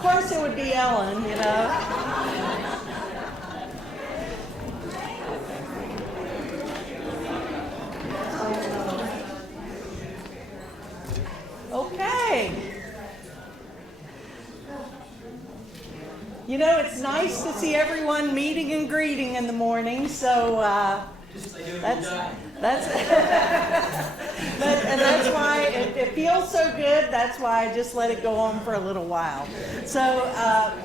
course it would be Ellen, you know. Okay. You know, it's nice to see everyone meeting and greeting in the morning, so that's and that's why it feels so good. That's why I just let it go on for a little while. So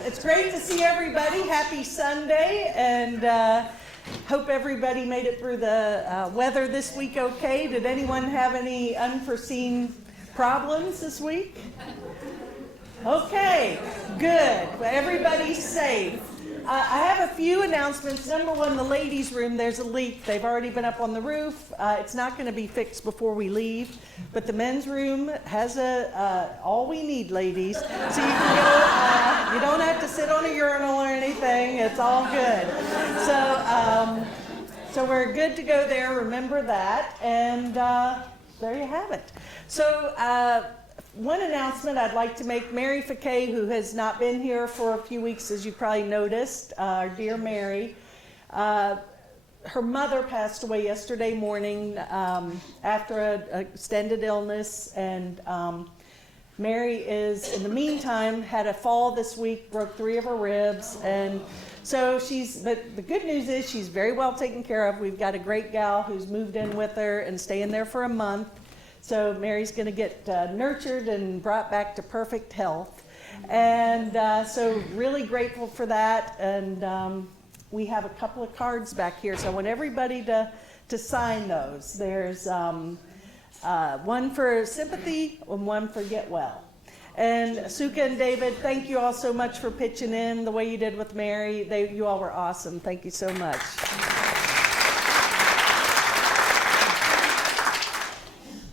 it's great to see everybody. Happy Sunday, and hope everybody made it through the weather this week okay. Did anyone have any unforeseen problems this week? Okay, good. Well, everybody's safe. I have a few announcements. Number one, the ladies' room, there's a leak. They've already been up on the roof. It's not going to be fixed before we leave. But the men's room has all we need, ladies. So you can go, you don't have to sit on a urinal or anything. It's all good. So we're good to go there. Remember that. And there you have it. So one announcement I'd like to make. Mary Fakay, who has not been here for a few weeks, as you probably noticed, our dear Mary, her mother passed away yesterday morning after an extended illness, and Mary is, in the meantime, had a fall this week, broke 3 of her ribs, and so but the good news is she's very well taken care of. We've got a great gal who's moved in with her and staying there for a month. So Mary's going to get nurtured and brought back to perfect health. And so really grateful for that. And we have a couple of cards back here. So I want everybody to sign those. There's one for sympathy and one for get well. And Suka and David, thank you all so much for pitching in the way you did with Mary. You all were awesome. Thank you so much.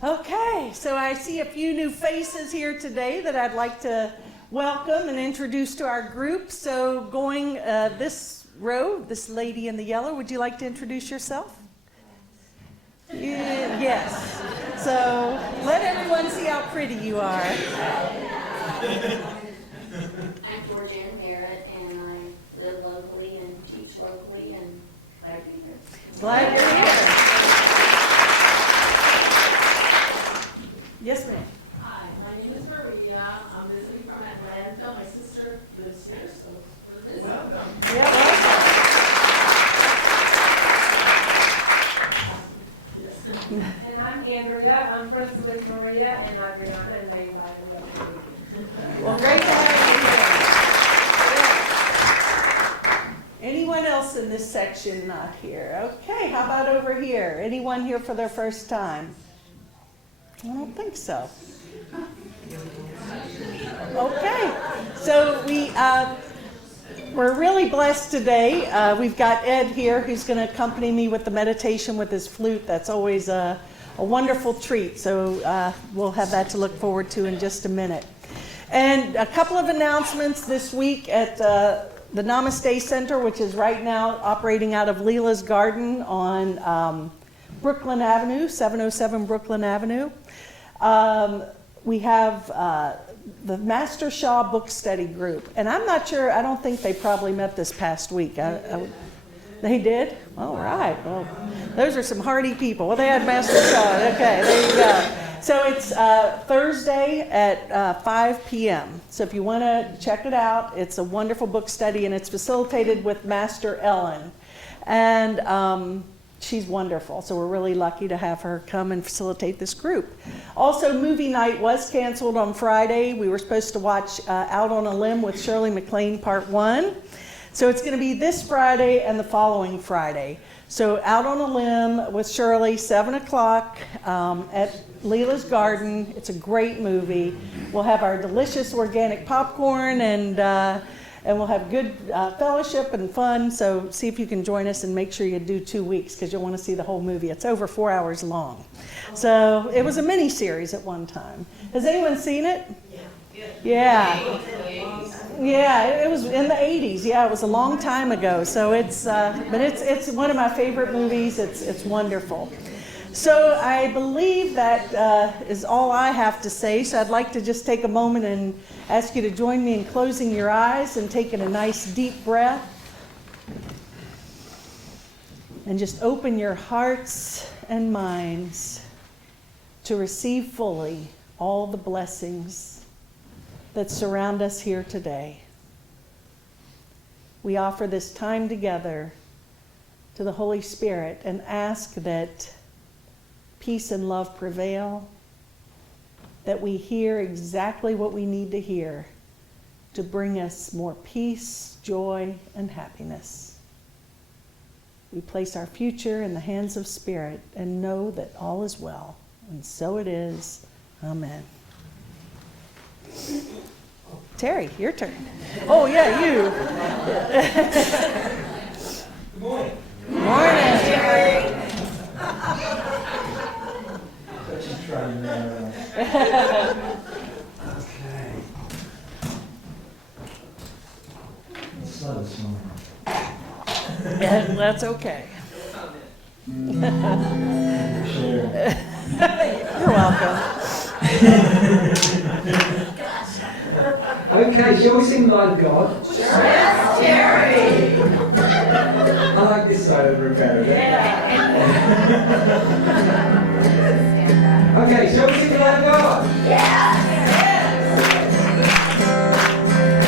Okay, so I see a few new faces here today that I'd like to welcome and introduce to our group. So going this row, this lady in the yellow, would you like to introduce yourself? Yes. So let everyone see how pretty you are. I'm Georgianne Merritt, and I live locally and teach locally, and glad to be here. Glad you're here. Yes, ma'am. Hi, my name is Maria. I'm visiting from Atlanta. My sister lives here, so we're visiting. Welcome. Yeah, welcome. And I'm Andrea. I'm friends with Maria and Adriana, and they invited me up here. Well, great to have you here. Anyone else in this section not here? Okay, how about over here? Anyone here for their first time? I don't think so. Okay, so we're really blessed today. We've got Ed here who's going to accompany me with the meditation with his flute. That's always a wonderful treat. So we'll have that to look forward to in just a minute. And a couple of announcements this week at the Namaste Center, which is right now operating out of Leela's Garden on Brooklyn Avenue, 707 Brooklyn Avenue. We have the Master Shaw Book Study Group. And I'm not sure, I don't think they probably met this past week. They did? All right. Well, those are some hardy people. Well, they had Master Shaw. Okay, there you go. So it's Thursday at 5 p.m. So if you want to check it out, it's a wonderful book study, and it's facilitated with Master Ellen. And she's wonderful, so we're really lucky to have her come and facilitate this group. Also, movie night was canceled on Friday. We were supposed to watch Out on a Limb with Shirley MacLaine Part 1. So it's going to be this Friday and the following Friday. So Out on a Limb with Shirley, 7 o'clock at Leela's Garden. It's a great movie. We'll have our delicious organic popcorn, and we'll have good fellowship and fun. So see if you can join us, and make sure you do 2 weeks, because you'll want to see the whole movie. It's over 4 hours long. So it was a mini series at one time. Has anyone seen it? Yeah. Yeah, it was in the 80s. Yeah, it was a long time ago. So it's, but it's one of my favorite movies. It's wonderful. So I believe that is all I have to say. So I'd like to just take a moment and ask you to join me in closing your eyes and taking a nice deep breath. And just open your hearts and minds to receive fully all the blessings that surround us here today. We offer this time together to the Holy Spirit and ask that peace and love prevail, that we hear exactly what we need to hear to bring us more peace, joy, and happiness. We place our future in the hands of Spirit and know that all is well. And so it is. Amen. Terry, your turn. Oh, yeah, you. Good morning. Morning, Terry. Just trying there. Okay. It's slow this morning. Yeah, that's okay. Sure. You're welcome. Okay, shall we sing Light of God? Yes, Jerry! I like this side of the room better. Okay, shall we sing Light of God? Yes!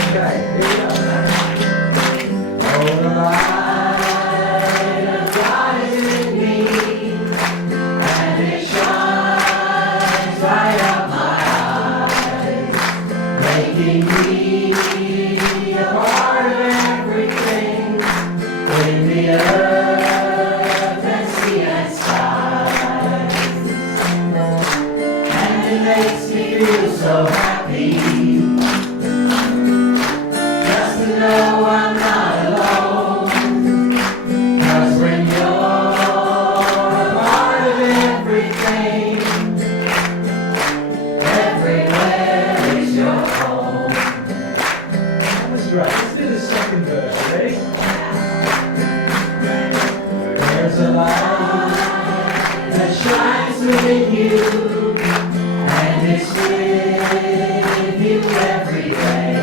Okay, here we go. Oh, the light of God is in me, and it shines right up my eyes, making me a part of everything in the earth and sea and skies. And it makes me feel so happy just to know I'm not alone. 'Cause when you're a part of everything, everywhere is your home. That was right. Let's do the second verse. Ready? There's a light that shines within you, and it's with you every day,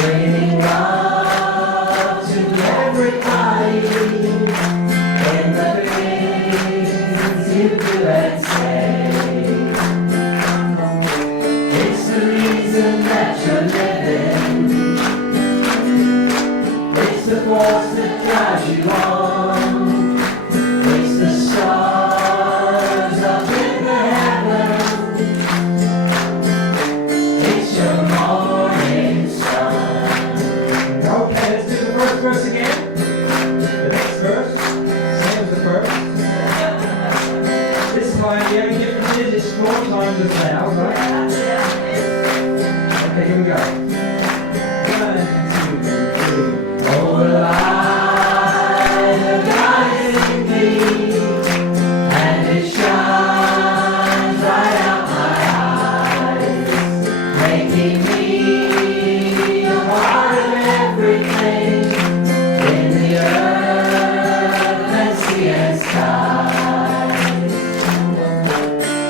bringing love to everybody in the things you do and say. It's the reason that you're living. It's the force that drives you on. It's the stars up in the heavens. It's your morning sun. Okay, let's do the first verse again. The next verse, same as the first. This time the only difference is it's 4 times as loud, right? Okay, here we go. 1, 2, 3. Oh, the light of God is in me, and it shines right out my eyes, making me a part of everything in the earth and sea and skies.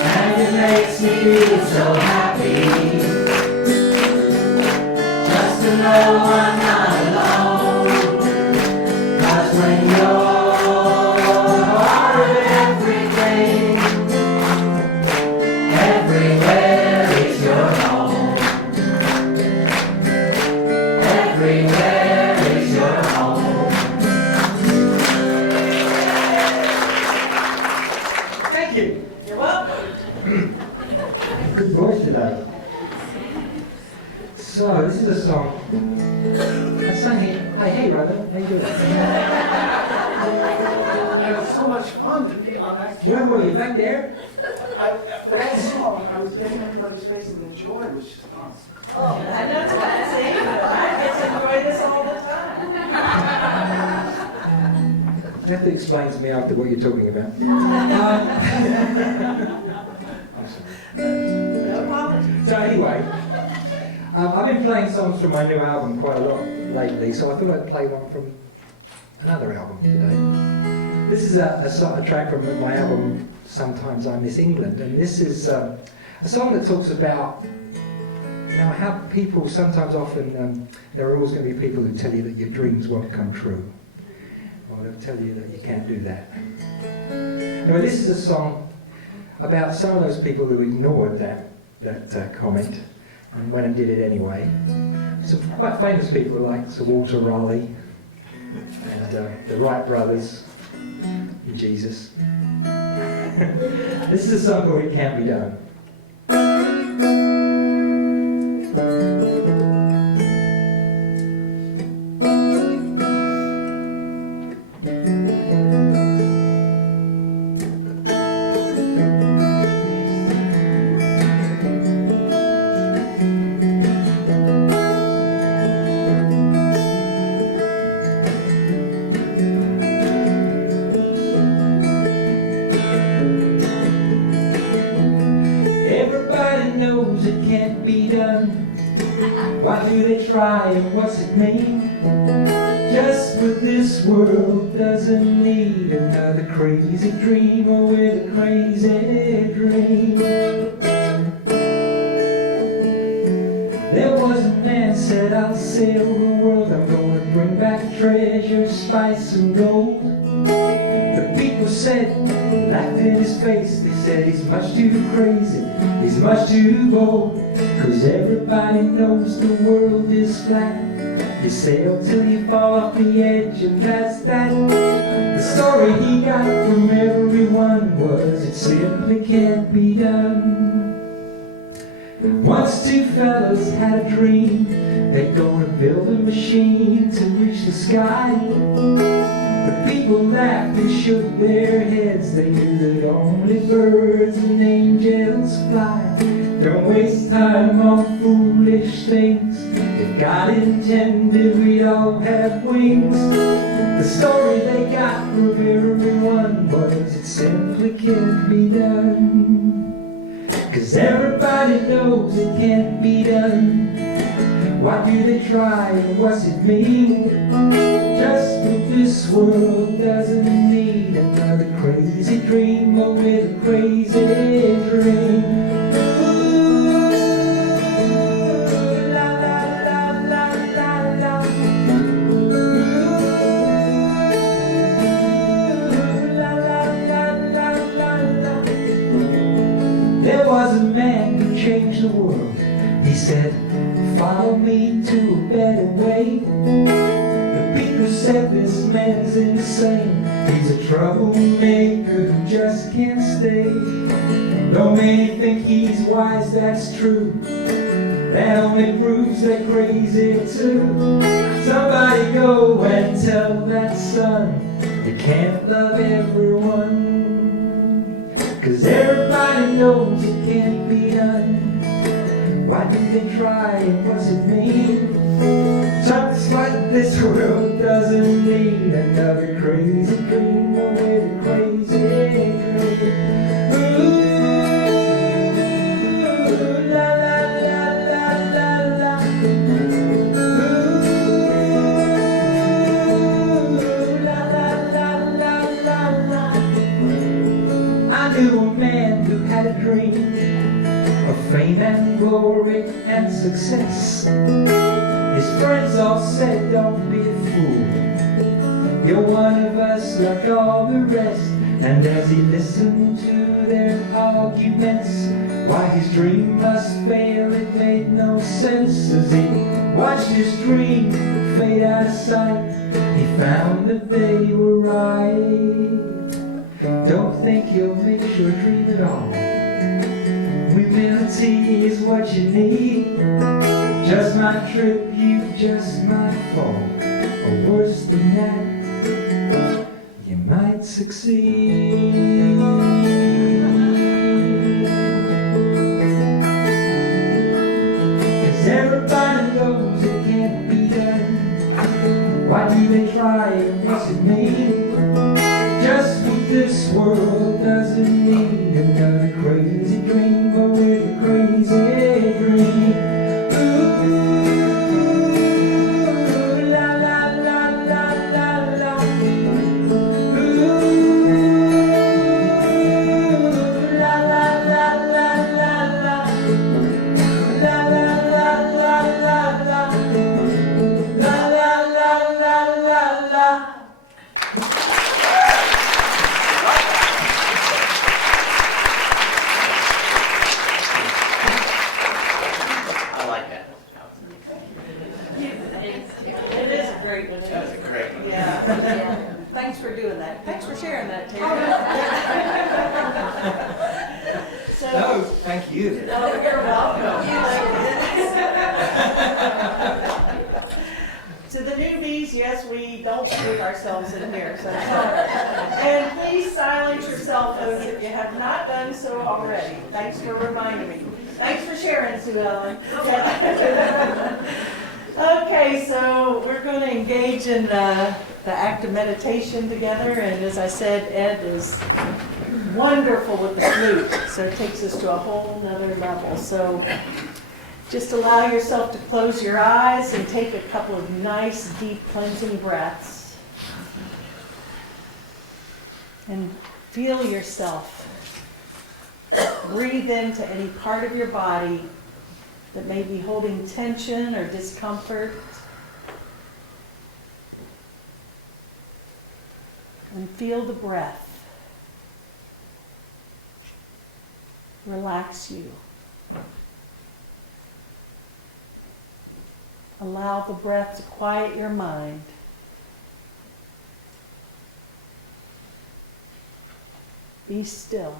And it makes me feel so happy just to know I'm not alone. 'Cause when you're part of everything, everywhere is your home. Everywhere is your home. Thank you. You're welcome. Good voice today. So, this is a song. I sang it. Hey, Robin, how you doing? And it's so much fun to be on that Where camera. were you, back there? For that song, I was getting everybody's face and the joy was just on. Oh, and that's what I'm saying. I get to enjoy this all the time. You have to explain to me after what you're talking about. I'm sorry. No apologies. So anyway, I've been playing songs from my new album quite a lot lately, so I thought I'd play one from another album today. This is a track from my album, Sometimes I Miss England, and this is a song that talks about how people sometimes often, there are always going to be people who tell you that your dreams won't come true, or they'll tell you that you can't do that. Anyway, this is a song about some of those people who ignored that comment and went and did it anyway. Some quite famous people like Sir Walter Raleigh and the Wright brothers and Jesus. This is a song called It Can't Be Done. Why do they try and what's it mean? Just what this world doesn't need another crazy dreamer with a crazy dream. There was a man said, I'll sail the world, I'm gonna bring back treasure, spice and gold. The people said, laughed in his face, they said he's much too crazy, he's much too bold. 'Cause everybody knows the world is flat. You sail till you fall off the edge, and that's that. The story he got from everyone was it simply can't be done. Once two fellas had a dream, they're gonna build a machine to reach the sky. The people laughed and shook their heads, they knew that only birds and angels fly. Don't waste time on foolish things. If God intended we'd all have wings. The story they got from everyone was it simply can't be done. 'Cause everybody knows it can't be done. Why do they try and what's it mean? Just what this world doesn't need another crazy dreamer with a crazy dream. There was a man who changed the world. He said, follow me to a better way. The people said this man's insane. He's a troublemaker who just can't stay. Though many think he's wise, that's true. That only proves they're crazy too. Somebody go and tell that son you can't love everyone. 'Cause everybody knows it can't be done. Why do they try and what's it mean? Just what this world doesn't need another crazy dreamer with a crazy dream. Ooh, la la la la la la. Ooh, la la la la la la. I knew a man who had a dream of fame and glory and success. His friends all said, don't be a fool, you're one of us like all the rest. And as he listened to their arguments, why his dream must fail, it made no sense. As he watched his dream fade out of sight, he found that they were right. Don't think you'll miss your dream at all. Humility is what you need. Just might trip, you just might fall. Or worse than that, you might succeed. 'Cause everybody knows it can't be done. Why do they try and what's it mean? Just what this world doesn't need another crazy dreamer with a crazy dream. Ooh, la la la la la la. Ooh, sharing that table. So, No, thank you. oh, you're welcome. To the newbies, yes, we don't shoot ourselves in here, so sorry. And please silence your cell phones if you have not done so already. Thanks for reminding me. Thanks for sharing, Sue Ellen. Okay, so we're going to engage in the act of meditation together, and as I said, Ed is wonderful with the flute, so it takes us to a whole nother level. So just allow yourself to close your eyes and take a couple of nice, deep, cleansing breaths. And feel yourself breathe into any part of your body that may be holding tension or discomfort. And feel the breath relax you. Allow the breath to quiet your mind. Be still.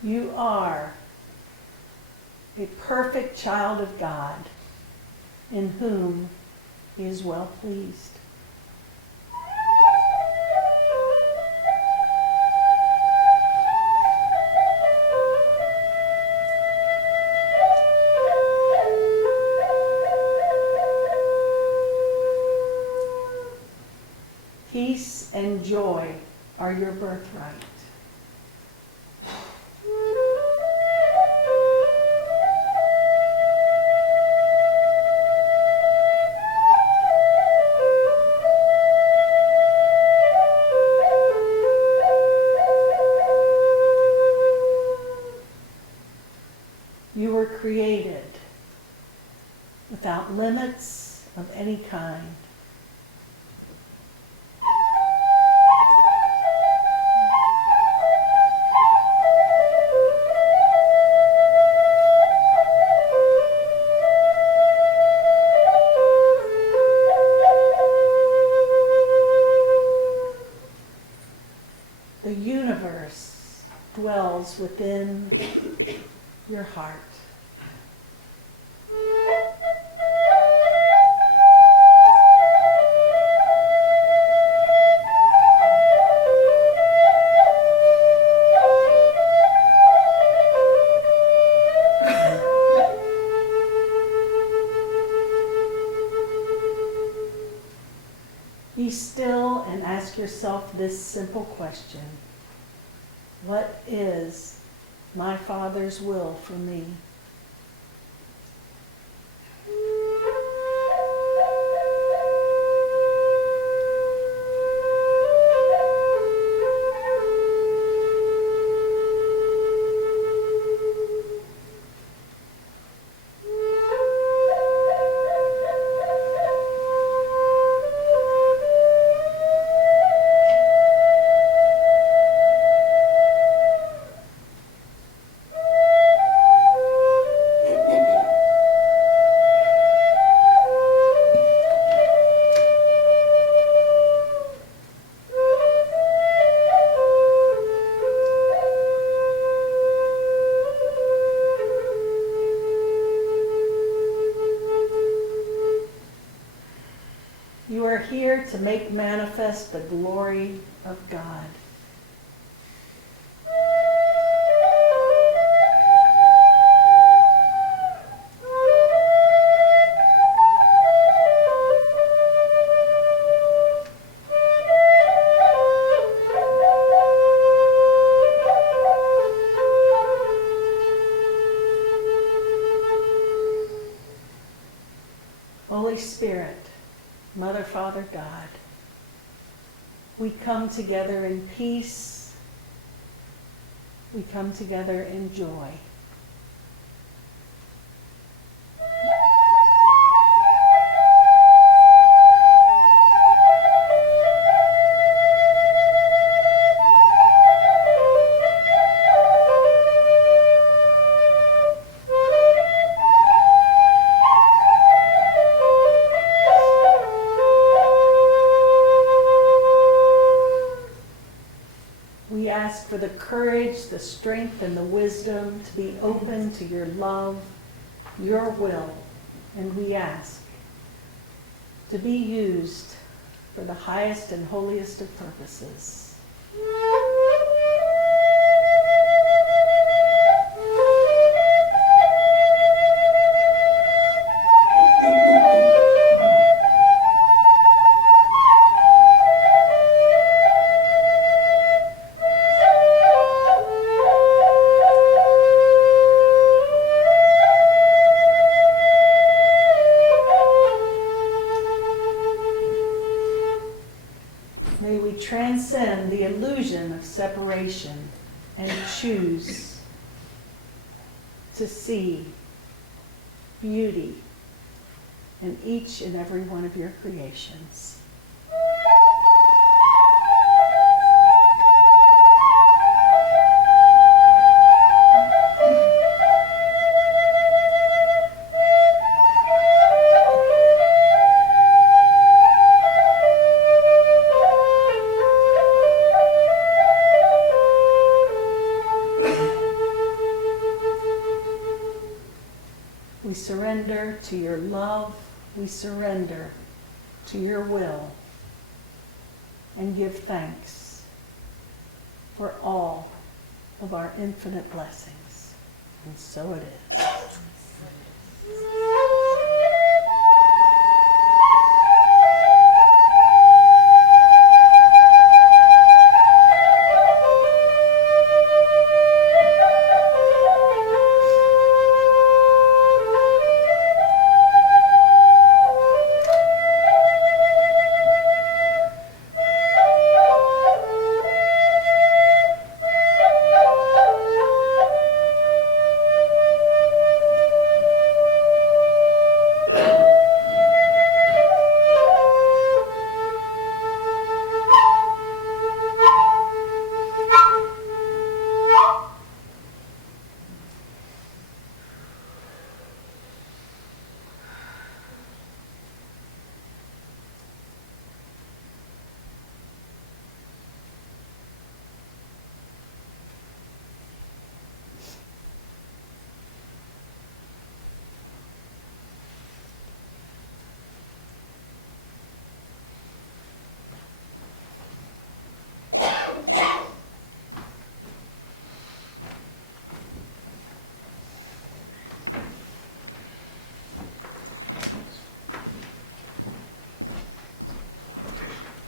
You are a perfect child of God in whom He is well pleased. Peace and joy are your birthright. You were created without limits of any kind. The universe dwells within your heart. Be still and ask yourself this simple question. What is my Father's will for me? You are here to make manifest the glory of God. Holy Spirit, Mother, Father, God, we come together in peace. We come together in joy. We ask for the courage, the strength, and the wisdom to be open to your love, your will, and we ask to be used for the highest and holiest of purposes. May we transcend the illusion of separation and choose to see beauty in each and every one of your creations. We surrender to your love, we surrender to your will, and give thanks for all of our infinite blessings. And so it is.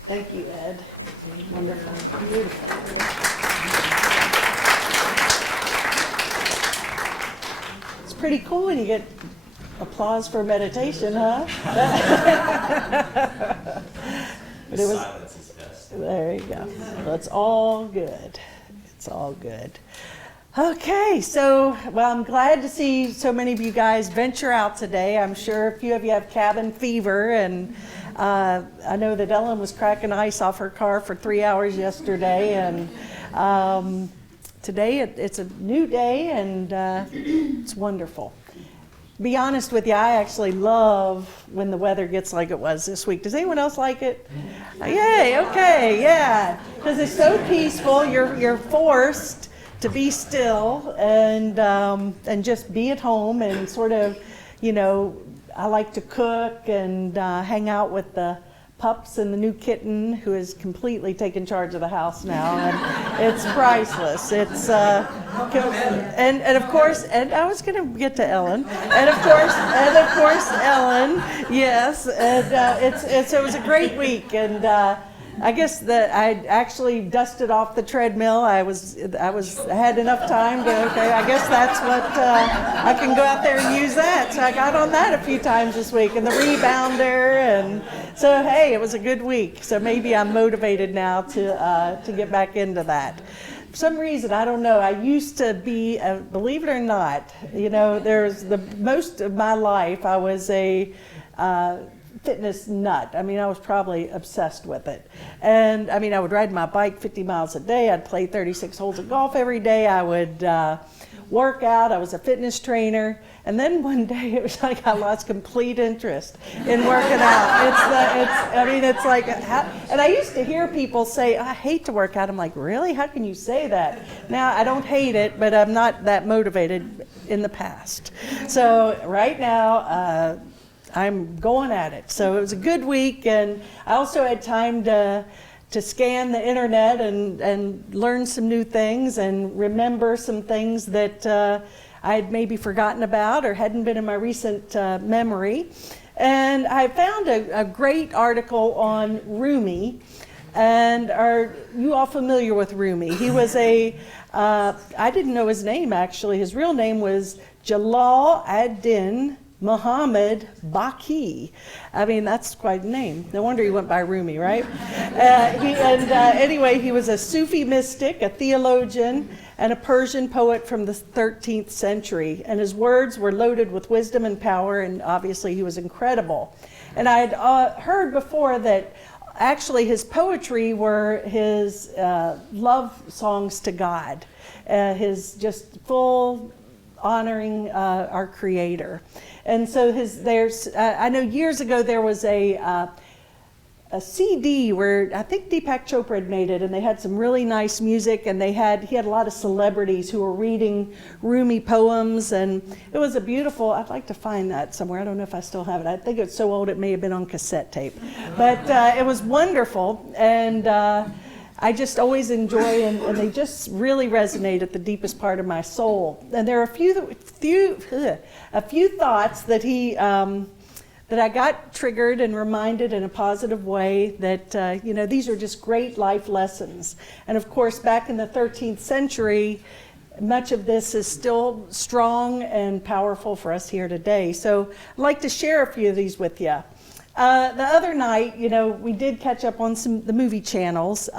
Thank you, Ed. Wonderful, beautiful. It's pretty cool when you get applause for meditation, huh? But it was, silence is best. there you go. Well, it's all good. It's all good. Okay, so, well, I'm glad to see so many of you guys venture out today. I'm sure a few of you have cabin fever, and I know that Ellen was cracking ice off her car for 3 hours yesterday, and today it's a new day, and it's wonderful. To be honest with you, I actually love when the weather gets like it was this week. Does anyone else like it? Yay, okay, yeah, because it's so peaceful. You're forced to be still and just be at home and sort of, you know, I like to cook and hang out with the pups and the new kitten who has completely taken charge of the house now, and it's priceless. It's and of course, and I was going to get to Ellen, and of course Ellen, yes, and it was a great week, and I guess that I actually dusted off the treadmill. I had enough time to, okay, I guess that's what, I can go out there and use that. So I got on that a few times this week, and the rebounder, and so, hey, it was a good week. So maybe I'm motivated now to get back into that. For some reason, I don't know, I used to be, believe it or not, there's most of my life I was a fitness nut. I mean, I was probably obsessed with it. And I mean, I would ride my bike 50 miles a day. I'd play 36 holes of golf every day. I would work out. I was a fitness trainer. And then one day it was like I lost complete interest in working out. It's like, and I used to hear people say, I hate to work out. I'm like, really? How can you say that? Now, I don't hate it, but I'm not that motivated in the past. So right now, I'm going at it. So it was a good week, and I also had time to scan the internet and learn some new things and remember some things that I had maybe forgotten about or hadn't been in my recent memory. And I found a great article on Rumi. And are you all familiar with Rumi? He was I didn't know his name actually. His real name was Jalal ad-Din Muhammad Baqi. I mean, that's quite a name. No wonder he went by Rumi, right? Anyway, he was a Sufi mystic, a theologian, and a Persian poet from the 13th century. And his words were loaded with wisdom and power, and obviously he was incredible. And I had heard before that actually his poetry were his love songs to God, his just full honoring our Creator. And so I know years ago there was a CD where I think Deepak Chopra had made it, and they had some really nice music, and he had a lot of celebrities who were reading Rumi poems, and it was a beautiful, I'd like to find that somewhere. I don't know if I still have it. I think it's so old it may have been on cassette tape. But it was wonderful, and I just always enjoy, and they just really resonate at the deepest part of my soul. And there are a few thoughts that that I got triggered and reminded in a positive way that these are just great life lessons. And of course, back in the 13th century, much of this is still strong and powerful for us here today. So I'd like to share a few of these with you. The other night, we did catch up on the movie channels.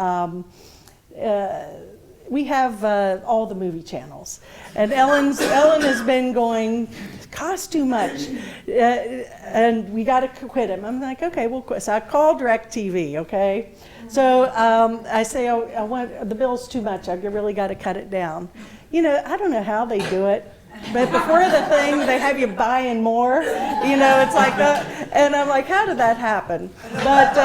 We have all the movie channels, and Ellen has been going, cost too much, and we got to quit him. I'm like, okay, we'll quit. So I call DirecTV, okay? So I say, the bill's too much. I really got to cut it down. I don't know how they do it. But before the thing, they have you buying more. It's like that. And I'm like, how did that happen? But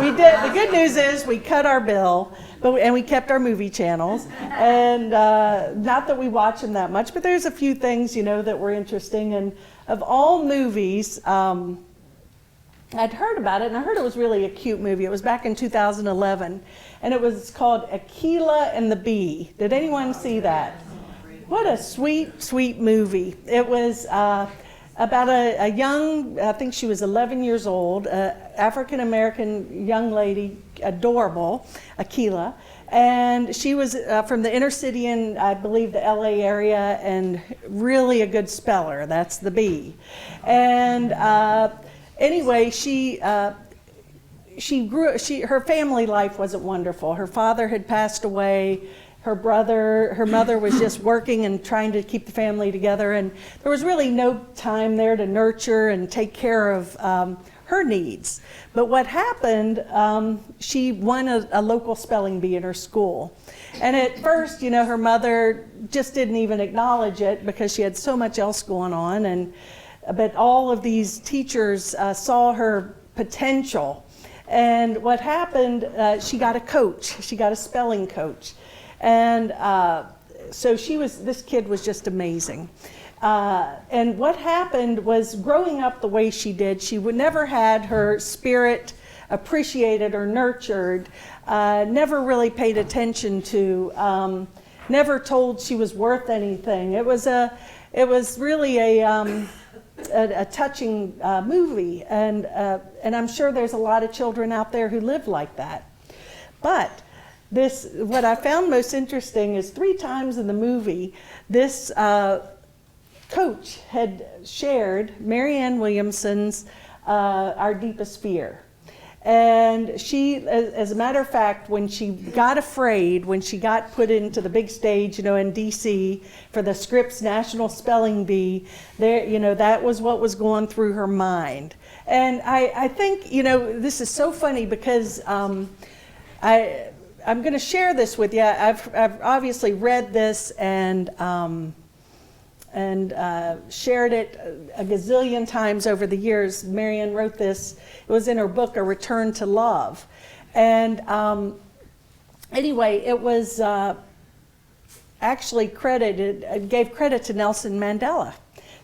we did. The good news is we cut our bill, and we kept our movie channels. And not that we watch them that much, but there's a few things, that were interesting. And of all movies, I'd heard about it, and I heard it was really a cute movie. It was back in 2011, and it was called Akeelah and the Bee. Did anyone see that? What a sweet, sweet movie. It was about a young, I think she was 11 years old, African-American young lady, adorable, Akeelah. And she was from the inner city in, I believe, the LA area, and really a good speller. That's the B. And anyway, her family life wasn't wonderful. Her father had passed away. Her mother was just working and trying to keep the family together, and there was really no time there to nurture and take care of her needs. But what happened, she won a local spelling bee in her school. And at first, her mother just didn't even acknowledge it because she had so much else going on. But all of these teachers saw her potential. And what happened, she got a coach. She got a spelling coach. And so this kid was just amazing. And what happened was, growing up the way she did, she would never had her spirit appreciated or nurtured, never really paid attention to, never told she was worth anything. It was really a a touching movie, and I'm sure there's a lot of children out there who live like that. But what I found most interesting is 3 times in the movie, this coach had shared Marianne Williamson's Our Deepest Fear. And she, as a matter of fact, when she got afraid, when she got put into the big stage, in DC for the Scripps National Spelling Bee, there, that was what was going through her mind. And I think, this is so funny because I'm going to share this with you. I've obviously read this and shared it a gazillion times over the years. Marianne wrote this. It was in her book, A Return to Love. And anyway, it was actually gave credit to Nelson Mandela.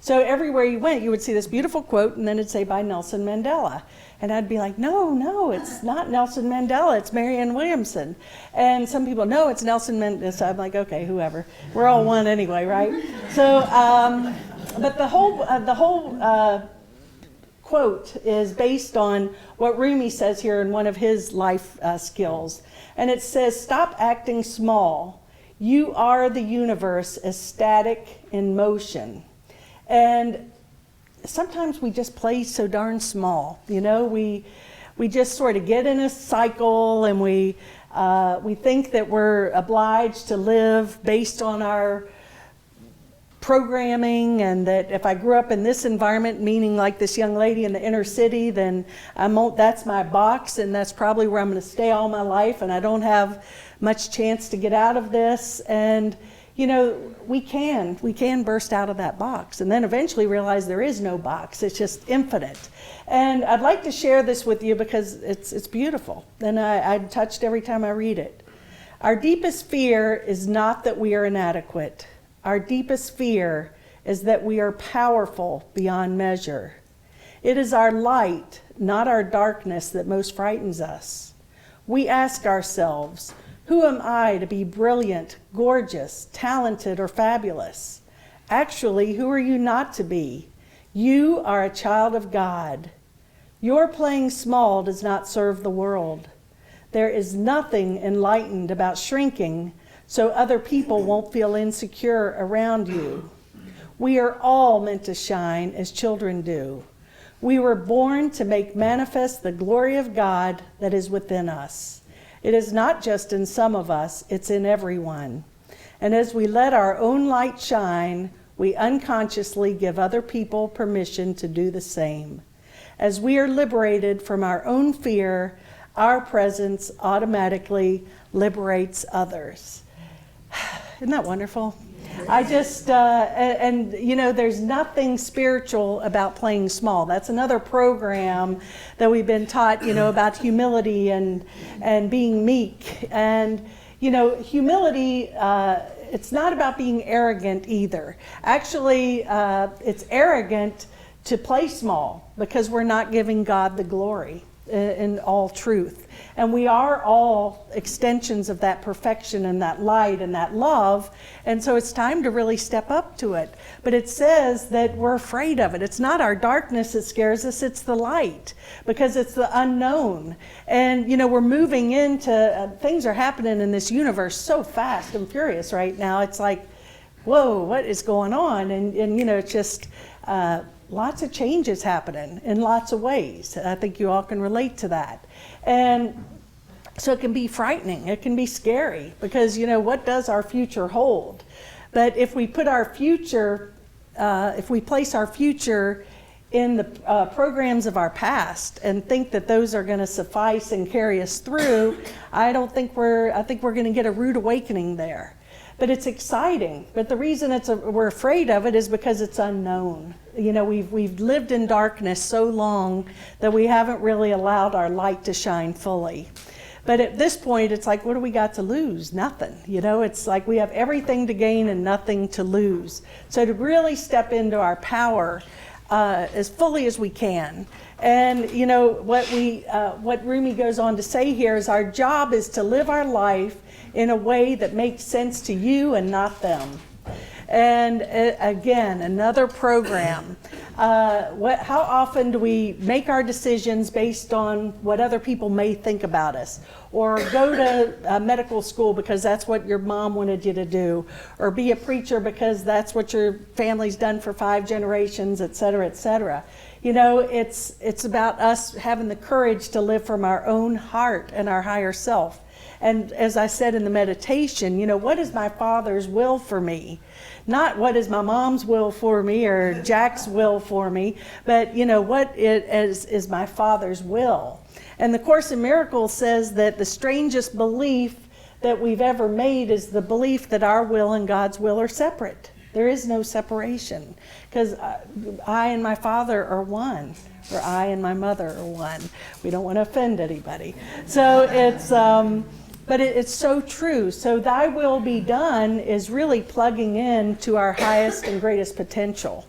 So everywhere you went, you would see this beautiful quote, and then it'd say by Nelson Mandela. And I'd be like, no, it's not Nelson Mandela, it's Marianne Williamson. And some people, no, it's Nelson Mandela. So I'm like, okay, whoever. We're all one anyway, right? So, but the whole quote is based on what Rumi says here in one of his life skills. And it says, stop acting small. You are the universe, ecstatic in motion. And sometimes we just play so darn small, we just sort of get in a cycle, and we think that we're obliged to live based on our programming, and that if I grew up in this environment, meaning like this young lady in the inner city, then that's my box, and that's probably where I'm going to stay all my life, and I don't have much chance to get out of this. And we can burst out of that box and then eventually realize there is no box. It's just infinite. And I'd like to share this with you because it's beautiful. And I'm touched every time I read it. Our deepest fear is not that we are inadequate. Our deepest fear is that we are powerful beyond measure. It is our light, not our darkness, that most frightens us. We ask ourselves, who am I to be brilliant, gorgeous, talented, or fabulous? Actually, who are you not to be? You are a child of God. Your playing small does not serve the world. There is nothing enlightened about shrinking so other people won't feel insecure around you. We are all meant to shine as children do. We were born to make manifest the glory of God that is within us. It is not just in some of us, it's in everyone. And as we let our own light shine, we unconsciously give other people permission to do the same. As we are liberated from our own fear, our presence automatically liberates others. Isn't that wonderful? I just, there's nothing spiritual about playing small. That's another program that we've been taught, about humility and being meek. And, humility, it's not about being arrogant either. Actually, it's arrogant to play small because we're not giving God the glory in all truth. And we are all extensions of that perfection and that light and that love. And so it's time to really step up to it. But it says that we're afraid of it. It's not our darkness that scares us, it's the light, because it's the unknown. And, we're moving into, things are happening in this universe so fast and furious right now. It's like, whoa, what is going on? And it's just, lots of changes happening in lots of ways. I think you all can relate to that. And so it can be frightening. It can be scary because, what does our future hold? But if we put our future, if we place our future in the programs of our past and think that those are going to suffice and carry us through, I think we're going to get a rude awakening there. But it's exciting. But the reason we're afraid of it is because it's unknown. We've lived in darkness so long that we haven't really allowed our light to shine fully. But at this point, it's like, what do we got to lose? Nothing. It's like we have everything to gain and nothing to lose. So to really step into our power as fully as we can. And what Rumi goes on to say here is our job is to live our life in a way that makes sense to you and not them. And again, another program. How often do we make our decisions based on what other people may think about us? Or go to medical school because that's what your mom wanted you to do, or be a preacher because that's what your family's done for 5 generations, et cetera, et cetera. You know, it's about us having the courage to live from our own heart and our higher self. And as I said in the meditation, you know, what is my Father's will for me? Not what is my mom's will for me or Jack's will for me, but, you know, what is my Father's will? And the Course in Miracles says that the strangest belief that we've ever made is the belief that our will and God's will are separate. There is no separation, because I and my Father are one, or I and my mother are one. We don't want to offend anybody. So but it's so true. So thy will be done is really plugging in to our highest and greatest potential.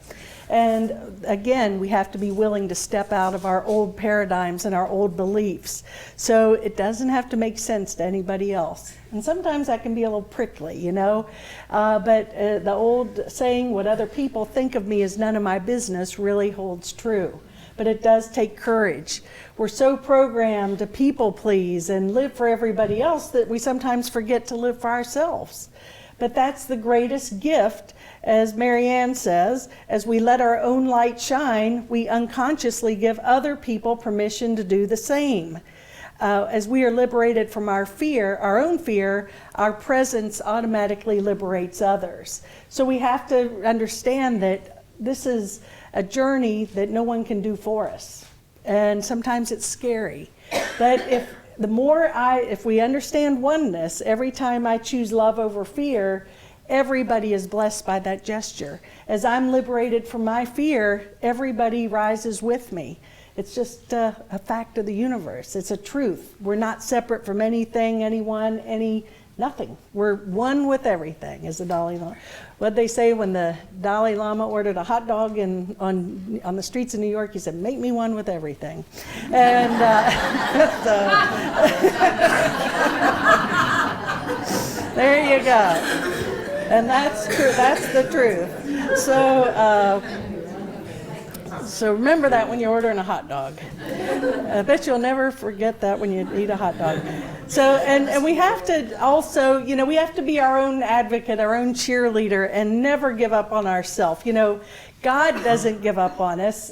And again, we have to be willing to step out of our old paradigms and our old beliefs. So it doesn't have to make sense to anybody else. And sometimes that can be a little prickly, you know. But the old saying, what other people think of me is none of my business, really holds true. But it does take courage. We're so programmed to people please and live for everybody else that we sometimes forget to live for ourselves. But that's the greatest gift, as Marianne says, as we let our own light shine, we unconsciously give other people permission to do the same. As we are liberated from our fear, our own fear, our presence automatically liberates others. So we have to understand that this is a journey that no one can do for us. And sometimes it's scary. But if we understand oneness, every time I choose love over fear, everybody is blessed by that gesture. As I'm liberated from my fear, everybody rises with me. It's just a fact of the universe. It's a truth. We're not separate from anything, anyone, nothing. We're one with everything, as the Dalai Lama. What'd they say when the Dalai Lama ordered a hot dog on the streets of New York? He said, "Make me one with everything." And there you go. And that's true. That's the truth. So remember that when you're ordering a hot dog. I bet you'll never forget that when you eat a hot dog. So, and we have to also, you know, we have to be our own advocate, our own cheerleader, and never give up on ourselves. You know, God doesn't give up on us.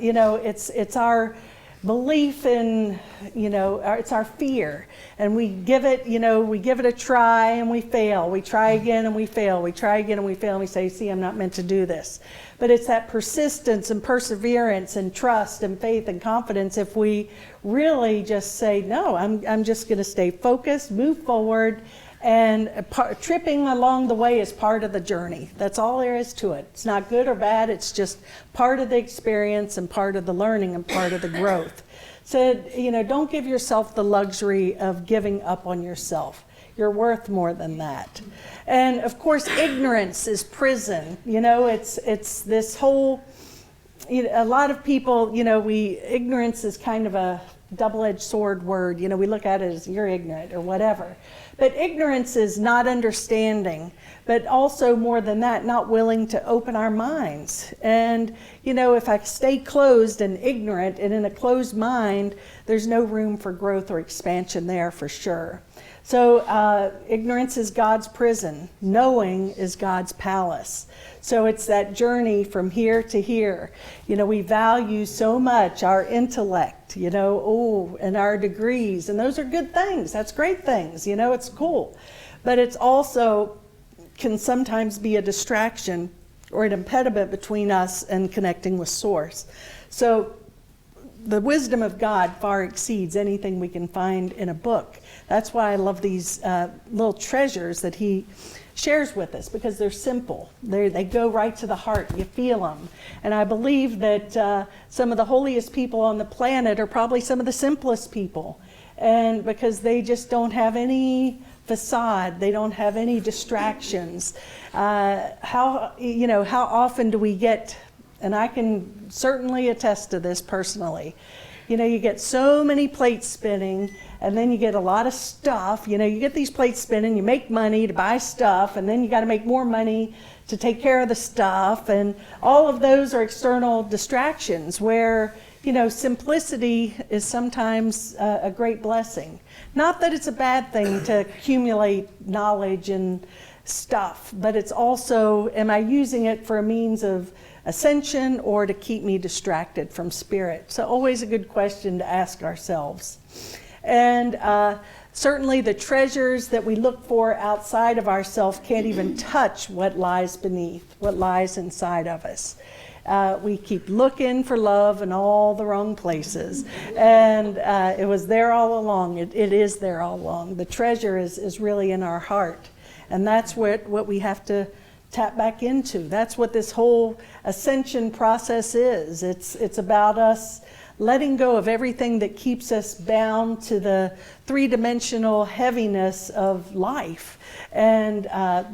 You know, it's our belief in, you know, it's our fear. And we give it, you know, we give it a try and we fail. We try again and we fail. We try again and we fail. And we say, see, I'm not meant to do this. But it's that persistence and perseverance and trust and faith and confidence. If we really just say, no, I'm just going to stay focused, move forward, and tripping along the way is part of the journey. That's all there is to it. It's not good or bad. It's just part of the experience and part of the learning and part of the growth. So, you know, don't give yourself the luxury of giving up on yourself. You're worth more than that. And of course, ignorance is prison. You know, it's this whole, you know, a lot of people, you know, ignorance is kind of a double-edged sword word. You know, we look at it as you're ignorant or whatever. But ignorance is not understanding, but also more than that, not willing to open our minds. And, you know, if I stay closed and ignorant and in a closed mind, there's no room for growth or expansion there for sure. So ignorance is God's prison. Knowing is God's palace. So it's that journey from here to here. You know, we value so much our intellect, you know, and our degrees. And those are good things. That's great things. You know, it's cool. But it's also can sometimes be a distraction or an impediment between us and connecting with Source. So the wisdom of God far exceeds anything we can find in a book. That's why I love these little treasures that he shares with us, because they're simple. They go right to the heart. You feel them. And I believe that some of the holiest people on the planet are probably some of the simplest people. And because they just don't have any facade, they don't have any distractions. How often do we get, and I can certainly attest to this personally, you know, you get so many plates spinning and then you get a lot of stuff. You know, you get these plates spinning, you make money to buy stuff, and then you got to make more money to take care of the stuff, and all of those are external distractions where, you know, simplicity is sometimes a great blessing. Not that it's a bad thing to accumulate knowledge and stuff, but it's also, am I using it for a means of ascension or to keep me distracted from spirit? So always a good question to ask ourselves. And certainly the treasures that we look for outside of ourselves can't even touch what lies beneath, what lies inside of us. We keep looking for love in all the wrong places. And it was there all along. It is there all along. The treasure is really in our heart. And that's what we have to tap back into. That's what this whole ascension process is. It's about us letting go of everything that keeps us bound to the three-dimensional heaviness of life. And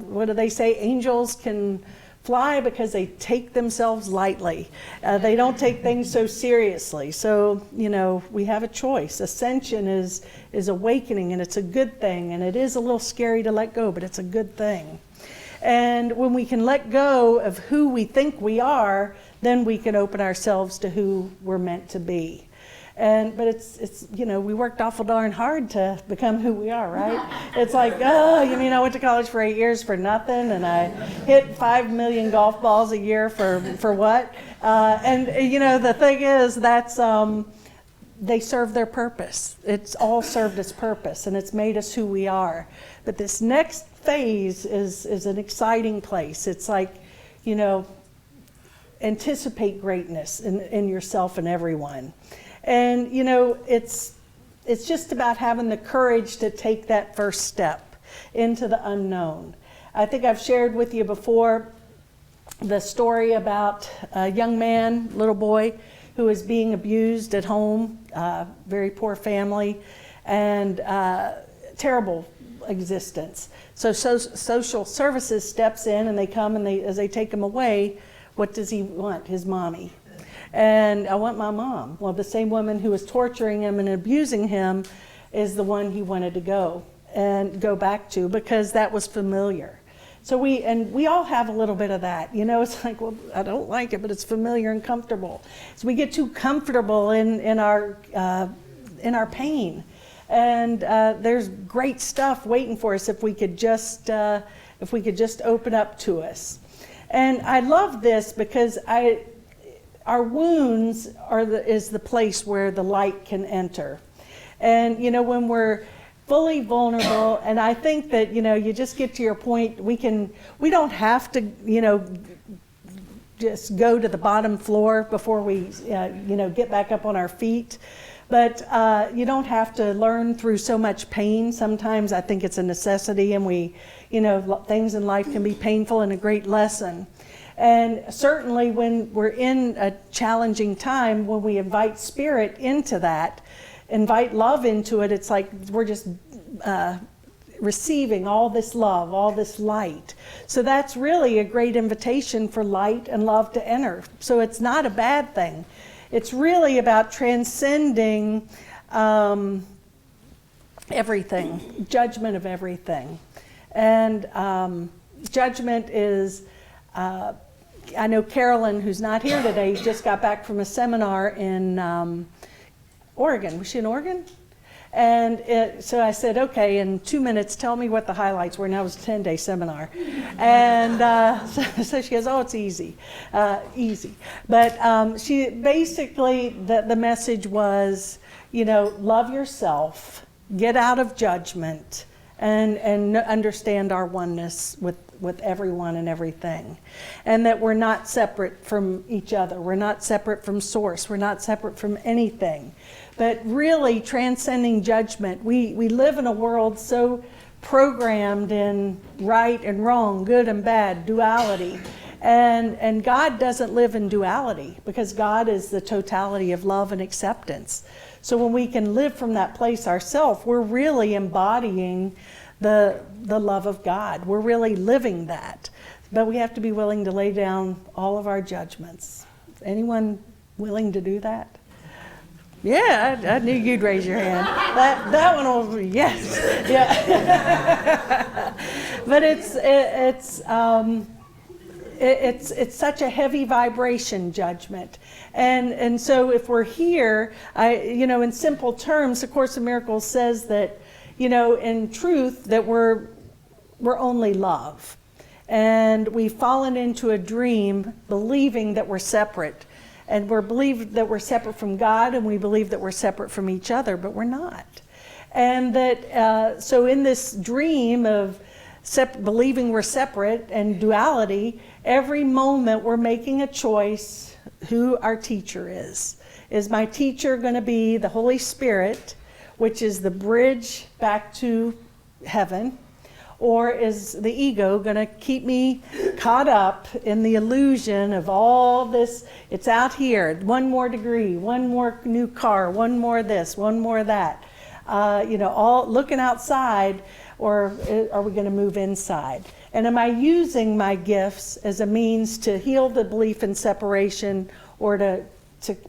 what do they say? Angels can fly because they take themselves lightly. They don't take things so seriously. So, you know, we have a choice. Ascension is awakening, and it's a good thing. And it is a little scary to let go, but it's a good thing. And when we can let go of who we think we are, then we can open ourselves to who we're meant to be. But it's you know, we worked awful darn hard to become who we are, right? It's like, oh, you mean I went to college for 8 years for nothing, and I hit 5 million golf balls a year for what? And you know, the thing is, that's they serve their purpose. It's all served its purpose, and it's made us who we are. But this next phase is an exciting place. It's like, you know, anticipate greatness in yourself and everyone. And, you know, it's just about having the courage to take that first step into the unknown. I think I've shared with you before the story about a young man, little boy, who was being abused at home, very poor family, and terrible existence. So social services steps in, and they come, and as they take him away, what does he want? His mommy. And I want my mom. Well, the same woman who was torturing him and abusing him is the one he wanted to go back to, because that was familiar. So we all have a little bit of that. You know, it's like, well, I don't like it, but it's familiar and comfortable. So we get too comfortable in our pain. And there's great stuff waiting for us if we could just open up to us. And I love this because our wounds is the place where the light can enter. And, you know, when we're fully vulnerable, and I think that, you know, you just get to your point, we don't have to, you know, just go to the bottom floor before we, you know, get back up on our feet. But you don't have to learn through so much pain. Sometimes I think it's a necessity, and you know, things in life can be painful and a great lesson. And certainly when we're in a challenging time, when we invite spirit into that, invite love into it, it's like we're just receiving all this love, all this light. So that's really a great invitation for light and love to enter. So it's not a bad thing. It's really about transcending everything, judgment of everything. And judgment is, I know Carolyn, who's not here today, just got back from a seminar in Oregon. Was she in Oregon? And so I said, okay, in 2 minutes, tell me what the highlights were. Now it was a 10-day seminar. And so she goes, oh, it's easy, easy. But she basically, the message was, you know, love yourself, get out of judgment, and understand our oneness with everyone and everything. And that we're not separate from each other. We're not separate from source. We're not separate from anything. But really transcending judgment. We live in a world so programmed in right and wrong, good and bad, duality. And God doesn't live in duality, because God is the totality of love and acceptance. So when we can live from that place ourselves, we're really embodying the love of God. We're really living that. But we have to be willing to lay down all of our judgments. Anyone willing to do that? Yeah, I knew you'd raise your hand. That one will, yes, yeah. But it's such a heavy vibration, judgment, and so if we're here, in simple terms, the Course in Miracles says that, in truth, that we're only love, and we've fallen into a dream believing that we're separate. And we believe that we're separate from God, and we believe that we're separate from each other, but we're not. And that, so in this dream of believing we're separate and duality, every moment we're making a choice who our teacher is. Is my teacher going to be the Holy Spirit, which is the bridge back to heaven? Or is the ego going to keep me caught up in the illusion of all this? It's out here, one more degree, one more new car, one more this, one more that. All looking outside, or are we going to move inside? And am I using my gifts as a means to heal the belief in separation or to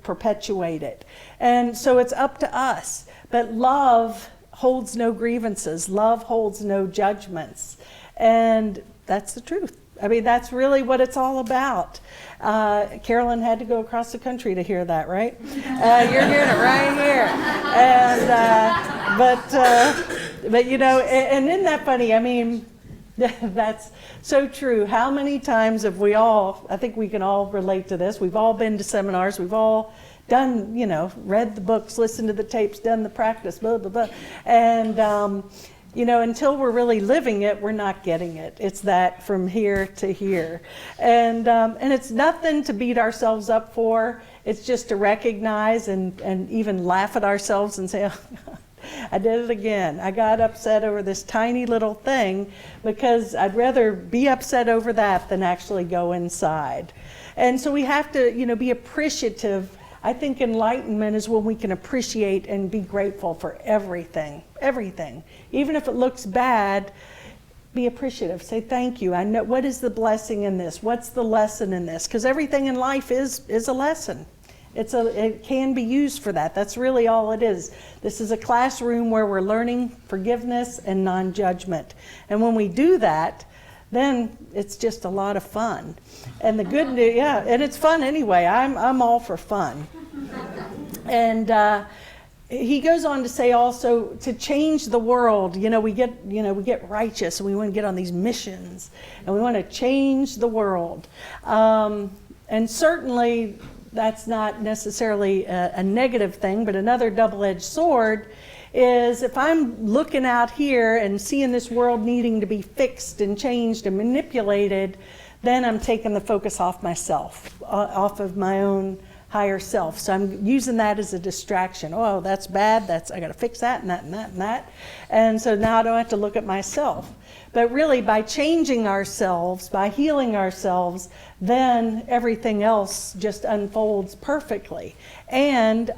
perpetuate it? And so it's up to us. But love holds no grievances. Love holds no judgments. And that's the truth. I mean, that's really what it's all about. Carolyn had to go across the country to hear that, right? You're hearing it right here. And, but and isn't that funny? I mean, that's so true. How many times have we all, I think we can all relate to this. We've all been to seminars. We've all done, read the books, listened to the tapes, done the practice, blah, blah, blah. And, until we're really living it, we're not getting it. It's that from here to here. And it's nothing to beat ourselves up for. It's just to recognize and even laugh at ourselves and say, oh, I did it again. I got upset over this tiny little thing because I'd rather be upset over that than actually go inside. And so we have to, be appreciative. I think enlightenment is when we can appreciate and be grateful for everything. Even if it looks bad, be appreciative. Say thank you. I know, what is the blessing in this? What's the lesson in this? Because everything in life is a lesson. It can be used for that. That's really all it is. This is a classroom where we're learning forgiveness and non-judgment. And when we do that, then it's just a lot of fun. And the good news, and it's fun anyway. I'm all for fun. And he goes on to say also to change the world. We get righteous and we want to get on these missions and we want to change the world. And certainly that's not necessarily a negative thing, but another double-edged sword is if I'm looking out here and seeing this world needing to be fixed and changed and manipulated, then I'm taking the focus off myself, off of my own higher self. So I'm using that as a distraction. Oh, that's bad. I got to fix that and that and that and that. And so now I don't have to look at myself. But really, by changing ourselves, by healing ourselves, then everything else just unfolds perfectly. And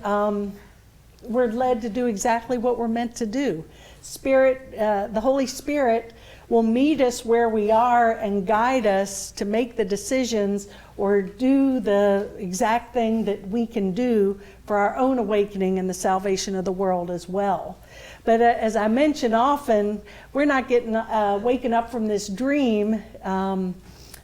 we're led to do exactly what we're meant to do. The Holy Spirit will meet us where we are and guide us to make the decisions or do the exact thing that we can do for our own awakening and the salvation of the world as well. But as I mention often, we're not getting waking up from this dream. The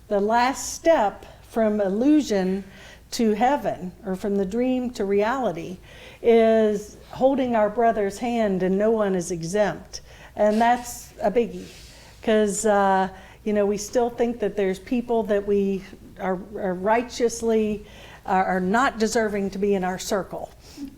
last step from illusion to heaven, or from the dream to reality, is holding our brother's hand, and no one is exempt. And that's a biggie, because we still think that there's people that we are righteously are not deserving to be in our circle.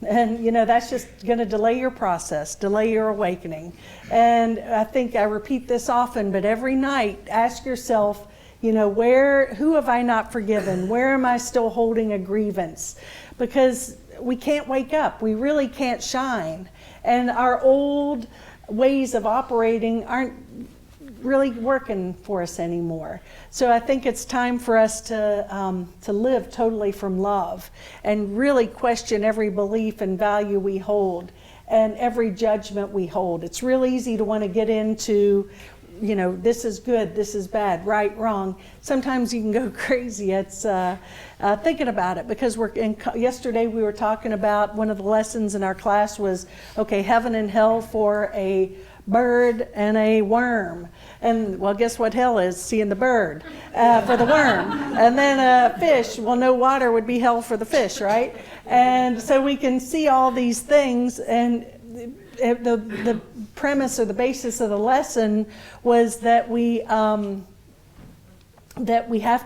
And that's just going to delay your process, delay your awakening. And I think I repeat this often, but every night ask yourself, who have I not forgiven? Where am I still holding a grievance? Because we can't wake up. We really can't shine. And our old ways of operating aren't really working for us anymore. So I think it's time for us to live totally from love and really question every belief and value we hold and every judgment we hold. It's real easy to want to get into this is good, this is bad, right, wrong. Sometimes you can go crazy. It's thinking about it, because yesterday we were talking about, one of the lessons in our class was, okay, heaven and hell for a bird and a worm. And well, guess what hell is? Seeing the bird for the worm. And then a fish, well, no water would be hell for the fish, right? And so we can see all these things, and the premise or the basis of the lesson was that we have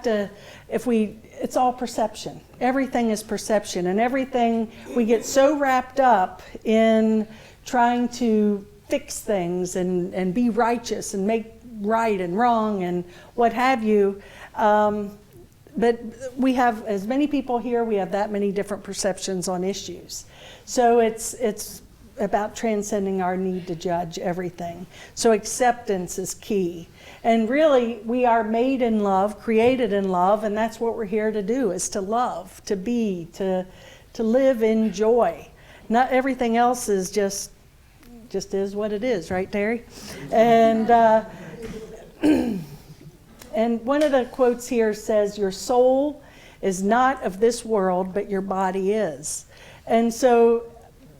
to, it's all perception. Everything is perception, and everything, we get so wrapped up in trying to fix things and be righteous and make right and wrong and what have you. But we have, as many people here, we have that many different perceptions on issues. So it's about transcending our need to judge everything. So acceptance is key. And really, we are made in love, created in love, and that's what we're here to do, is to love, to be, to live in joy. Not everything else is just is what it is, right, Terry? And and one of the quotes here says, your soul is not of this world, but your body is. And so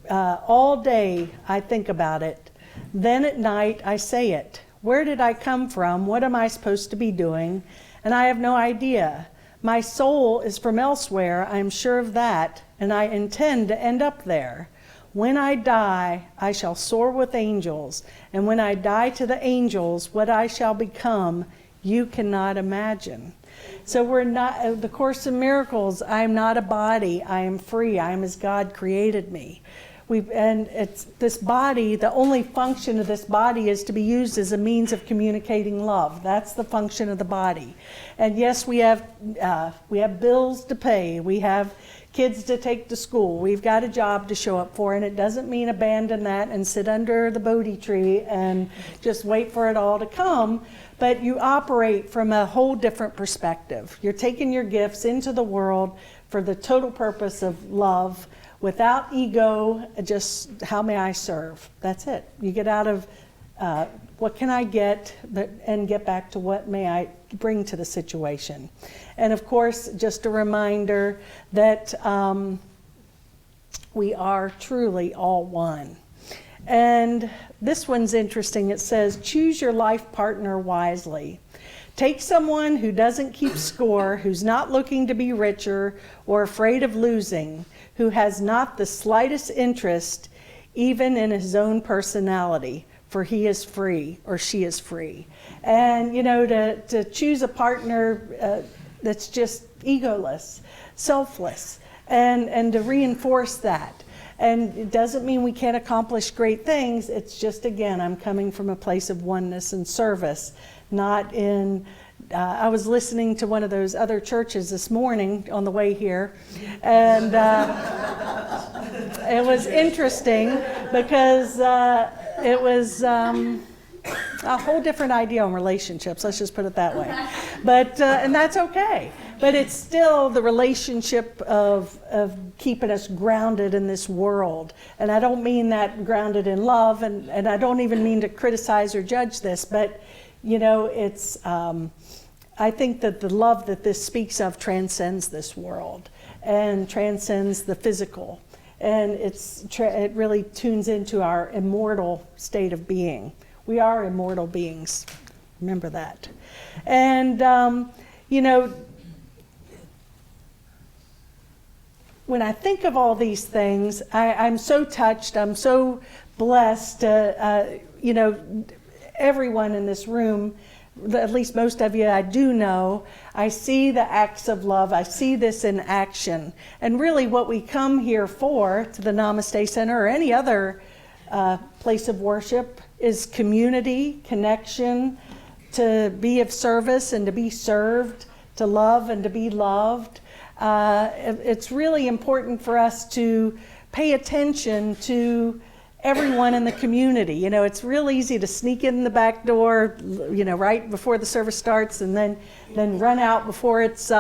all day I think about it. Then at night I say it. Where did I come from? What am I supposed to be doing? And I have no idea. My soul is from elsewhere, I am sure of that, and I intend to end up there. When I die, I shall soar with angels, and when I die to the angels, what I shall become, you cannot imagine. So we're not, the Course in Miracles, I am not a body, I am free, I am as God created me. And it's this body, the only function of this body is to be used as a means of communicating love. That's the function of the body. And yes, we have bills to pay, we have kids to take to school, we've got a job to show up for, and it doesn't mean abandon that and sit under the Bodhi tree and just wait for it all to come, but you operate from a whole different perspective. You're taking your gifts into the world for the total purpose of love, without ego, just how may I serve? That's it. You get out of what can I get, and get back to what may I bring to the situation. And of course, just a reminder that we are truly all one. And this one's interesting. It says, choose your life partner wisely. Take someone who doesn't keep score, who's not looking to be richer or afraid of losing, who has not the slightest interest even in his own personality, for he is free or she is free. And to choose a partner that's just egoless, selfless, and to reinforce that. And it doesn't mean we can't accomplish great things. It's just, again, I'm coming from a place of oneness and service, not in, I was listening to one of those other churches this morning on the way here, and it was interesting because it was a whole different idea on relationships, let's just put it that way. But, and that's okay. But it's still the relationship of keeping us grounded in this world. And I don't mean that grounded in love, and I don't even mean to criticize or judge this, but it's, I think that the love that this speaks of transcends this world and transcends the physical. And it really tunes into our immortal state of being. We are immortal beings. Remember that. And, when I think of all these things, I'm so touched, I'm so blessed. Everyone in this room, at least most of you I do know, I see the acts of love, I see this in action. And really what we come here for, to the Namaste Center or any other place of worship, is community, connection, to be of service and to be served, to love and to be loved. It's really important for us to pay attention to everyone in the community. It's real easy to sneak in the back door, right before the service starts, and then run out before it's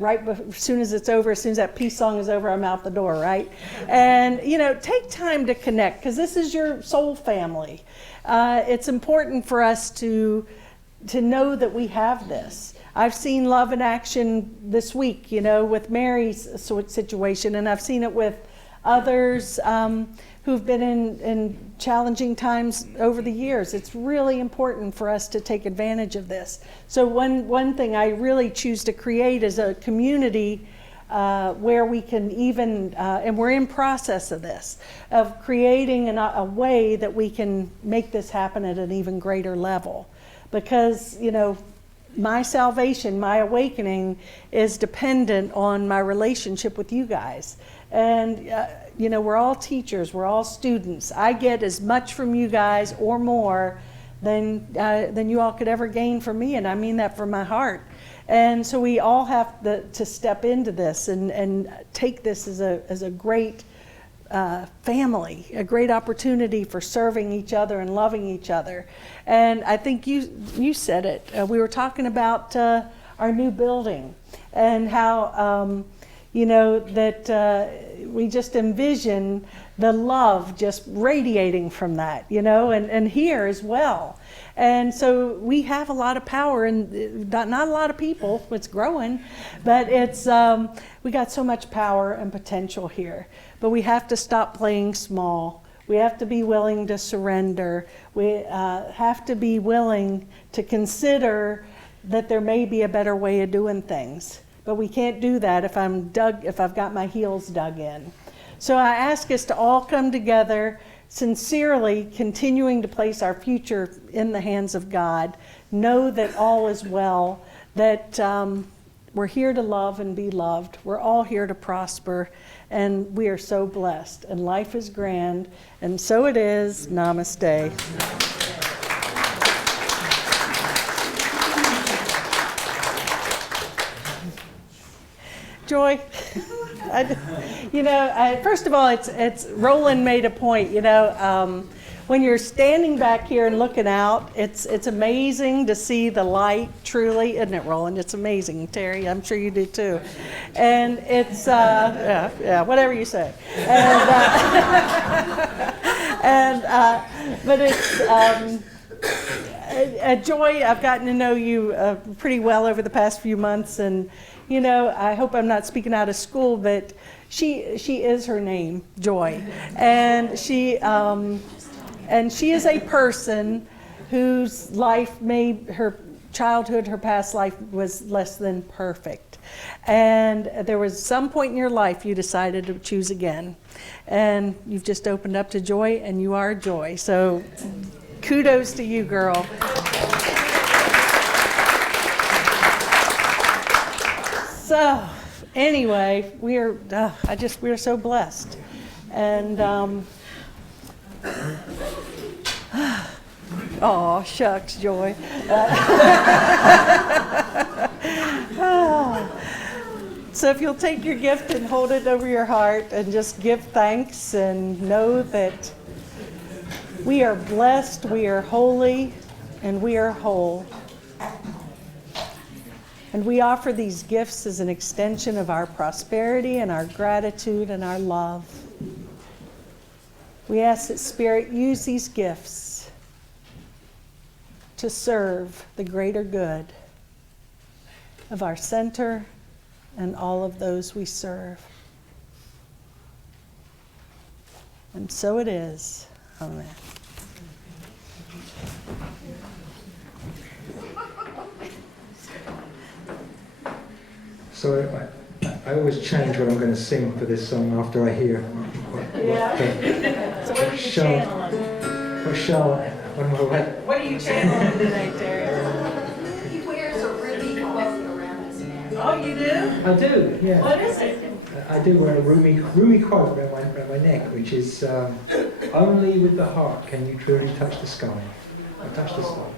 as soon as it's over, as soon as that peace song is over, I'm out the door, right? And, take time to connect, because this is your soul family. It's important for us to know that we have this. I've seen love in action this week, with Mary's situation, and I've seen it with others who've been in challenging times over the years. It's really important for us to take advantage of this. So one thing I really choose to create is a community where we can even, and we're in process of this, of creating a way that we can make this happen at an even greater level. Because, my salvation, my awakening is dependent on my relationship with you guys. And, we're all teachers, we're all students. I get as much from you guys or more than you all could ever gain from me, and I mean that from my heart. And so we all have to step into this and take this as a great family, a great opportunity for serving each other and loving each other. And I think you said it. We were talking about our new building and how that we just envision the love just radiating from that, and here as well. And so we have a lot of power, and not a lot of people. It's growing, but it's we got so much power and potential here. But we have to stop playing small. We have to be willing to surrender. We have to be willing to consider that there may be a better way of doing things. But we can't do that if I've got my heels dug in. So I ask us to all come together, sincerely continuing to place our future in the hands of God. Know that all is well, that we're here to love and be loved. We're all here to prosper, and we are so blessed. And life is grand, and so it is. Namaste. Joy. First of all, it's Roland made a point. When you're standing back here and looking out, it's amazing to see the light. Truly, isn't it, Roland? It's amazing, Terry. I'm sure you do too. And it's whatever you say. But it's Joy. I've gotten to know you pretty well over the past few months, and I hope I'm not speaking out of school, but she is her name, Joy, and she is a person whose life, her childhood, her past life was less than perfect, and there was some point in your life you decided to choose again, and you've just opened up to joy, and you are joy. So, kudos to you, girl. So, anyway, we're so blessed, and oh shucks, Joy. So if you'll take your gift and hold it over your heart and just give thanks and know that we are blessed, we are holy, and we are whole. And we offer these gifts as an extension of our prosperity and our gratitude and our love. We ask that Spirit use these gifts to serve the greater good of our center and all of those we serve. And so it is. Amen. So I always change what I'm going to sing for this song after I hear So what are you channeling? What are you channeling today, Terry? He wears a Rumi quote around his neck. Oh, you do? I do, yeah. What is it? I do wear a Rumi quote around my neck, which is, only with the heart can you truly touch the sky. I touch the sky.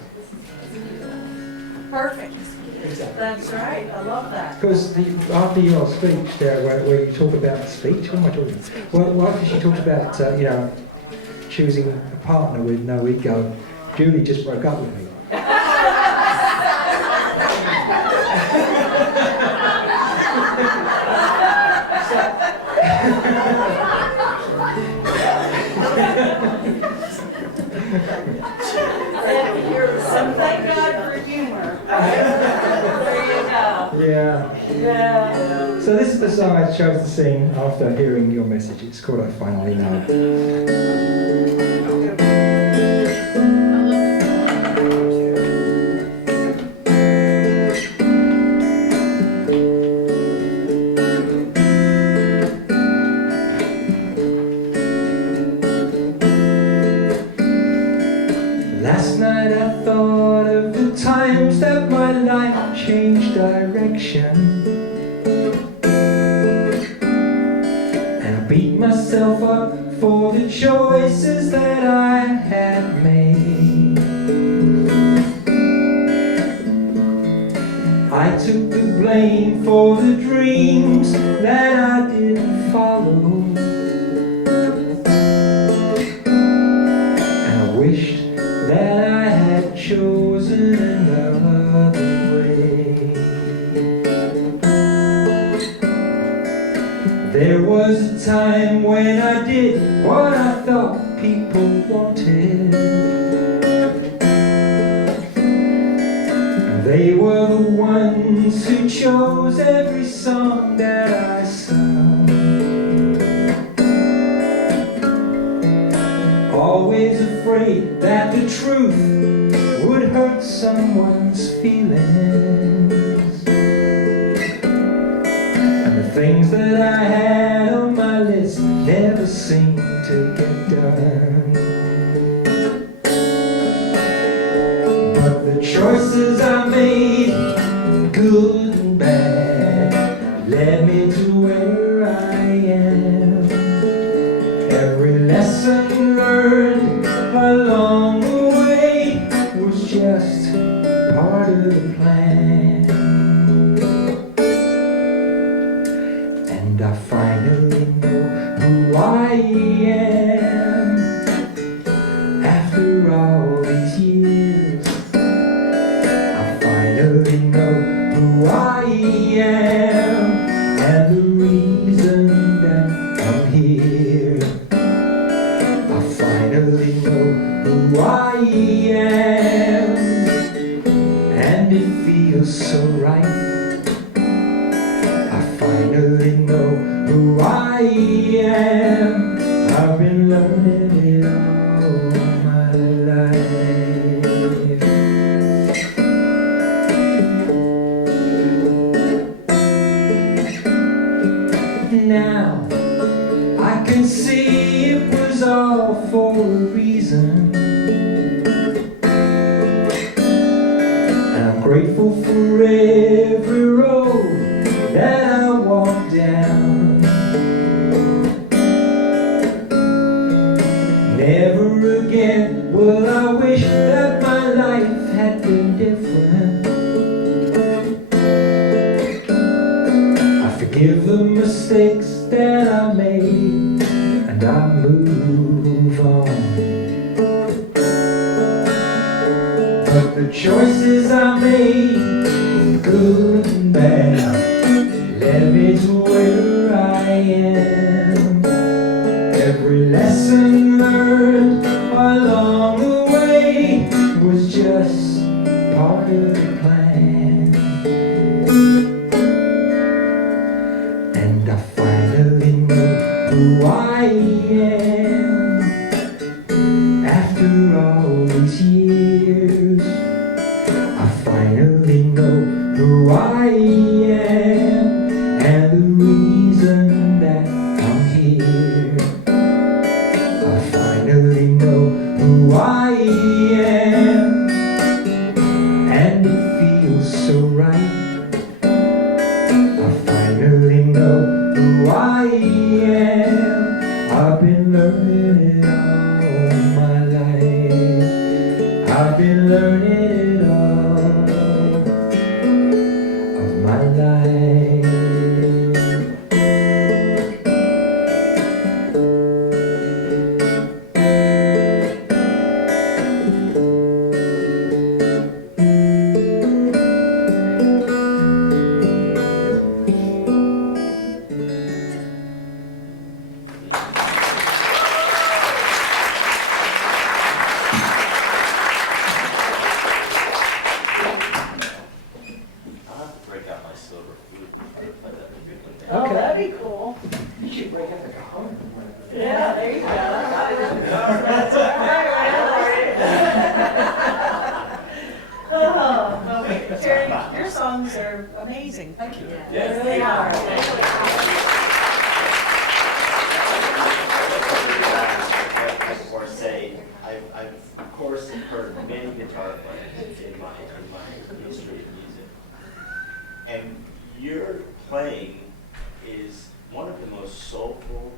Perfect. Exactly. That's right. I love that. Because after your speech there, where you talk about speech, what am I talking about? Well, after she talked about, choosing a partner with no ego, Julie just broke up with me. And thank God for humor. There you go. Yeah. Yeah. So this is the song I chose to sing after hearing your message. It's called I Finally Know. Last night I thought of the times that my life changed direction, and I beat myself up for the choices that I had made. I took the blame for the dreams that I didn't follow, and I wished that I had chosen another way. There was a time when I did what I thought people wanted, and they were the ones who chose every song that I sung. Always afraid that the truth would hurt someone's feelings, and the things that I had on my list never seemed to get done. But the choices I made, good and bad, led me to where I am. Every lesson learned along the way was just part of the plan. And I finally know who I am. After all these years, I finally know who I am, and the reason that I'm here. I finally know who I am, and it feels so right. I finally know who I am. I've been learning it all my life. Now I can see it was all for a reason, and I'm grateful for every road that I walked down. Never again will I wish that my life had been different. I forgive the mistakes that I made, and I move on. But the choices I made, good and bad, led me to where I am. Every lesson learned along the way was just part of the plan. And I finally know who I am. After all these years, I finally know who I am, and the reason that I'm here. I finally know who I am, and it feels so right. I finally know who I am. I've been learning it all my life. I've been learning it all of my life. I'll have to break out my silver flute and try to play that good one. Oh, that'd be cool. You should break out the cajon. Yeah, there you go. That's right. Oh, well, Terry, your songs are amazing. Thank you. Yes. They really are. I of course say, I've of course heard many guitar players in my history of music. And your playing is one of the most soulful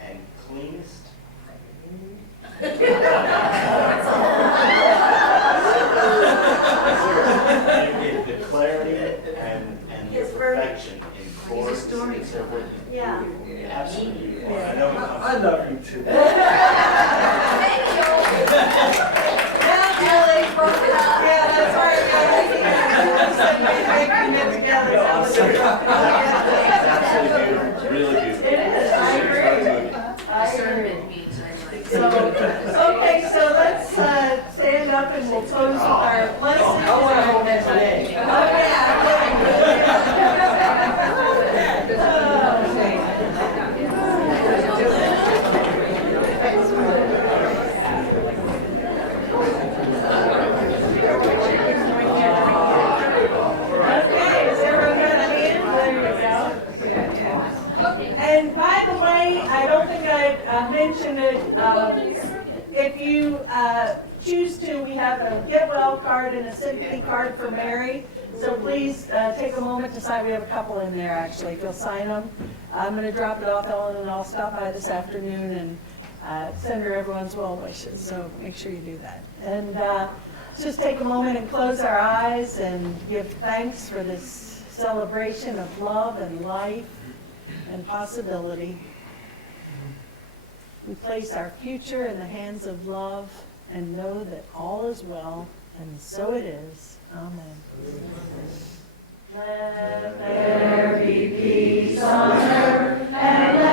and cleanest. The clarity and the perfection in chords and so forth. Yeah. Absolutely. I know it comes I love you too. Yeah, that's right. No, I'm serious. It's absolutely beautiful. Really beautiful. It is. I agree. I agree. So, okay, so let's stand up and we'll close with our blessing. I want to hold that today. Okay, is everyone got a hand? There you go. And by the way, I don't think I mentioned it. If you choose to, we have a get well card and a sympathy card for Mary. So please take a moment to sign. We have a couple in there actually. If you'll sign them, I'm going to drop it off, Ellen, and I'll stop by this afternoon and send her everyone's well wishes. So make sure you do that. And let's just take a moment and close our eyes and give thanks for this celebration of love and life and possibility. We place our future in the hands of love and know that all is well, and so it is. Amen. Let there be peace on earth and let